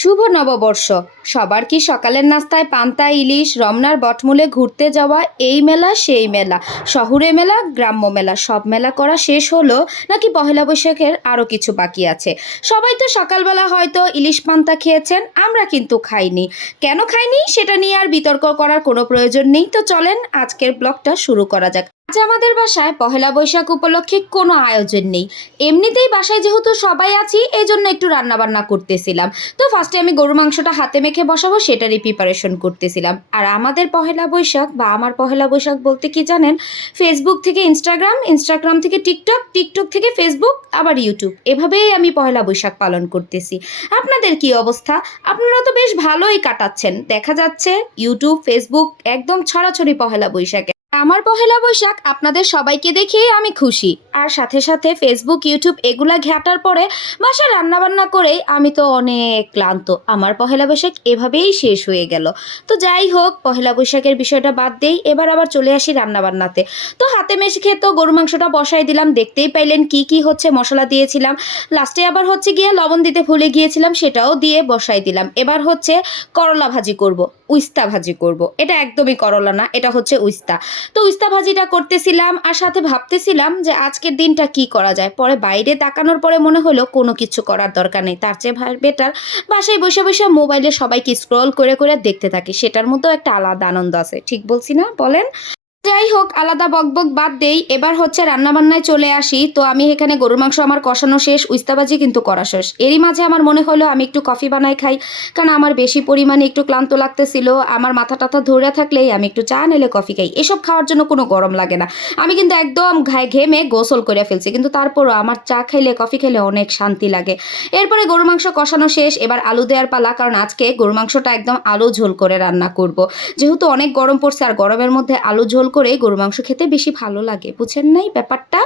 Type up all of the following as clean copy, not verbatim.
শুভ নববর্ষ। সবার কি সকালের নাস্তায় পান্তা ইলিশ, রমনার বটমূলে ঘুরতে যাওয়া, এই মেলা সেই মেলা, শহুরে মেলা গ্রাম্য মেলা, সব মেলা করা শেষ হলো, নাকি পহেলা বৈশাখের আরও কিছু বাকি আছে? সবাই তো সকালবেলা হয়তো ইলিশ পান্তা খেয়েছেন, আমরা কিন্তু খাইনি। কেন খাইনি সেটা নিয়ে আর বিতর্ক করার কোনো প্রয়োজন নেই। তো চলেন আজকের ব্লগটা শুরু করা যাক। আজ আমাদের বাসায় পহেলা বৈশাখ উপলক্ষে কোনো আয়োজন নেই। এমনিতেই বাসায় যেহেতু সবাই আছি, এই জন্য একটু রান্নাবান্না করতেছিলাম। তো ফার্স্টে আমি গরু মাংসটা হাতে মেখে বসাবো, সেটারই প্রিপারেশন করতেছিলাম। আর আমাদের পহেলা বৈশাখ বা আমার পহেলা বৈশাখ বলতে কি জানেন, ফেসবুক থেকে ইনস্টাগ্রাম, ইনস্টাগ্রাম থেকে টিকটক, টিকটক থেকে ফেসবুক, আবার ইউটিউব, এভাবেই আমি পহেলা বৈশাখ পালন করতেছি। আপনাদের কি অবস্থা? আপনারা তো বেশ ভালোই কাটাচ্ছেন, দেখা যাচ্ছে ইউটিউব ফেসবুক একদম ছড়াছড়ি পহেলা বৈশাখে। আমার পহেলা বৈশাখ আপনাদের সবাইকে দেখে আমি খুশি। আর সাথে সাথে ফেসবুক ইউটিউব এগুলা ঘাটার পরে বাসায় রান্নাবান্না করে আমি তো অনেক ক্লান্ত। আমার পহেলা বৈশাখ এভাবেই শেষ হয়ে গেল। তো যাই হোক, পহেলা বৈশাখের বিষয়টা বাদ দেই, এবার আবার চলে আসি রান্নাবান্নাতে। তো হাতে মেখে তো গরু মাংসটা বসাই দিলাম, দেখতেই পাইলেন কি কি হচ্ছে, মশলা দিয়েছিলাম, লাস্টে আবার হচ্ছে গিয়ে লবণ দিতে ভুলে গিয়েছিলাম, সেটাও দিয়ে বসাই দিলাম। এবার হচ্ছে করলা ভাজি করব, উস্তা ভাজি করব। এটা একদমই করলা না, এটা হচ্ছে উস্তা। তো উস্তা ভাজিটা করতেছিলাম আর সাথে ভাবতেছিলাম যে আজকের দিনটা কি করা যায়। পরে বাইরে তাকানোর পরে মনে হলো কোনো কিছু করার দরকার নেই, তার চেয়ে বেটার বাসায় বসে বসে মোবাইলে সবাইকে স্ক্রল করে করে দেখতে থাকি, সেটার মধ্যেও একটা আলাদা আনন্দ আছে। ঠিক বলছি না বলেন? যাই হোক, আলাদা বকবক বাদ দেই, এবার হচ্ছে রান্নাবান্নায় চলে আসি। তো আমি এখানে গরুর মাংস আমার কষানো শেষ, উস্তাবাজি কিন্তু করা শেষ। এরই মাঝে আমার মনে হলো আমি একটু কফি বানাই খাই, কারণ আমার বেশি পরিমাণে একটু ক্লান্ত লাগতেছিল। আমার মাথা টাথা ধরে থাকলেই আমি একটু চা নিলে কফি খাই, এসব খাওয়ার জন্য কোনো গরম লাগে না। আমি কিন্তু একদম ঘেমে গোসল করে ফেলছি, কিন্তু তারপরও আমার চা খাইলে কফি খেলে অনেক শান্তি লাগে। এরপরে গরু মাংস কষানো শেষ, এবার আলু দেওয়ার পালা, কারণ আজকে গরু মাংসটা একদম আলু ঝোল করে রান্না করব। যেহেতু অনেক গরম পড়ছে, আর গরমের মধ্যে আলু ঝোল করে গরু মাংস খেতে বেশি ভালো লাগে, বুঝেন নাই ব্যাপারটা?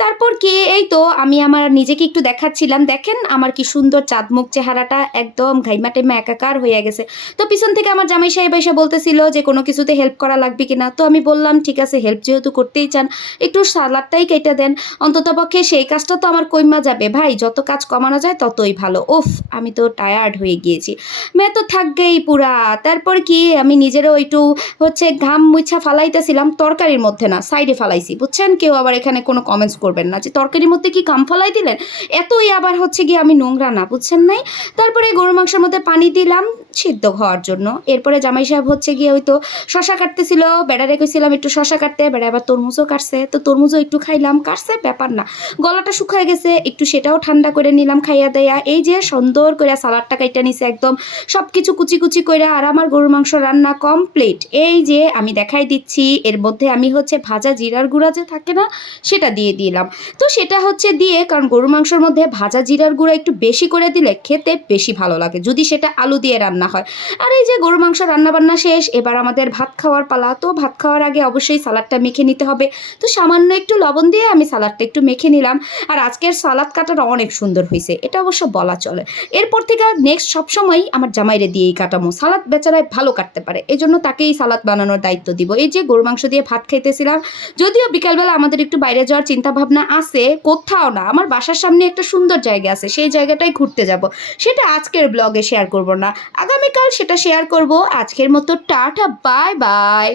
তারপর কি, এই তো আমি আমার নিজেকে একটু দেখাচ্ছিলাম, দেখেন আমার কি সুন্দর চাঁদমুখ চেহারাটা, একদম ঘাইমা টেমা একাকার হয়ে গেছে। তো পিছন থেকে আমার জামাই সাহেব এসে বলতেছিল যে কোনো কিছুতে হেল্প করা লাগবে কিনা। তো আমি বললাম ঠিক আছে, হেল্প যেহেতু করতেই চান, একটু সালাদটাই কেটে দেন, অন্ততপক্ষে সেই কাজটা তো আমার কইমা যাবে। ভাই, যত কাজ কমানো যায় ততই ভালো। ওফ, আমি তো টায়ার্ড হয়ে গিয়েছি, মেয়ে তো থাকবেই পুরা। তারপর কি, আমি নিজেরও একটু হচ্ছে ঘাম মুছা ফালাইতেছিলাম, তরকারির মধ্যে না, সাইডে ফালাইছি, বুঝছেন? কেউ আবার এখানে কোনো কমেন্টস করবেন না যে তরকারির মধ্যে কি ঘাম ফালাই দিলেন, এতই আবার হচ্ছে গিয়ে আমি নোংরা না, বুঝছেন নাই? তারপরে গরু মাংসের মধ্যে পানি দিলাম সিদ্ধ হওয়ার জন্য। এরপরে জামাই সাহেব হচ্ছে গিয়ে ওই তো শশা কাটতেছিল, বেড়ারে কইছিলাম একটু শশা কাটতে, বেড়া আবার তরমুজও কাটছে, তো তরমুজও একটু খাইলাম, কাটছে ব্যাপার না, গলাটা শুকায় গেছে, একটু সেটাও ঠান্ডা করে নিলাম খাইয়া দেয়া। এই যে সুন্দর করে সালাডটা কাইটা নিছে একদম সব কিছু কুচি কুচি করে, আর আমার গরুর মাংস রান্না কমপ্লিট। এই যে আমি দেখাই দিচ্ছি, এর মধ্যে আমি হচ্ছে ভাজা জিরার গুঁড়া যে থাকে না, সেটা দিয়ে দিলাম। তো সেটা হচ্ছে দিয়ে, কারণ গরুর মাংসের মধ্যে ভাজা জিরার গুঁড়া একটু বেশি করে দিলে খেতে বেশি ভালো লাগে, যদি সেটা আলু দিয়ে রান্না হয়। আর এই যে গরু মাংস রান্না বান্না শেষ, এবার আমাদের ভাত খাওয়ার পালা। তো ভাত খাওয়ার আগে অবশ্যই সালাডটা মেখে নিতে হবে, তো সামান্য একটু লবণ দিয়ে আমি সালাডটা একটু মেখে নিলাম। আর আজকের সালাদ কাটাটা অনেক সুন্দর হয়েছে, এটা অবশ্য বলা চলে। এরপর থেকে নেক্সট সবসময় আমার জামাইরে দিয়েই কাটামো, সালাদ বেচারায় ভালো কাটতে পারে, এই জন্য তাকেই সালাদ বানানোর দায়িত্ব দিব। এই যে গরু মাংস দিয়ে ভাত খাইতেছিলাম, যদিও বিকালবেলা আমাদের একটু বাইরে যাওয়ার চিন্তা ভাবনা আছে, কোথাও না, আমার বাসার সামনে একটা সুন্দর জায়গা আছে, সেই জায়গাটাই ঘুরতে যাব। সেটা আজকের ব্লগে শেয়ার করব না, আগামীকাল সেটা শেয়ার করব। আজকের মতো টাটা, বাই বাই।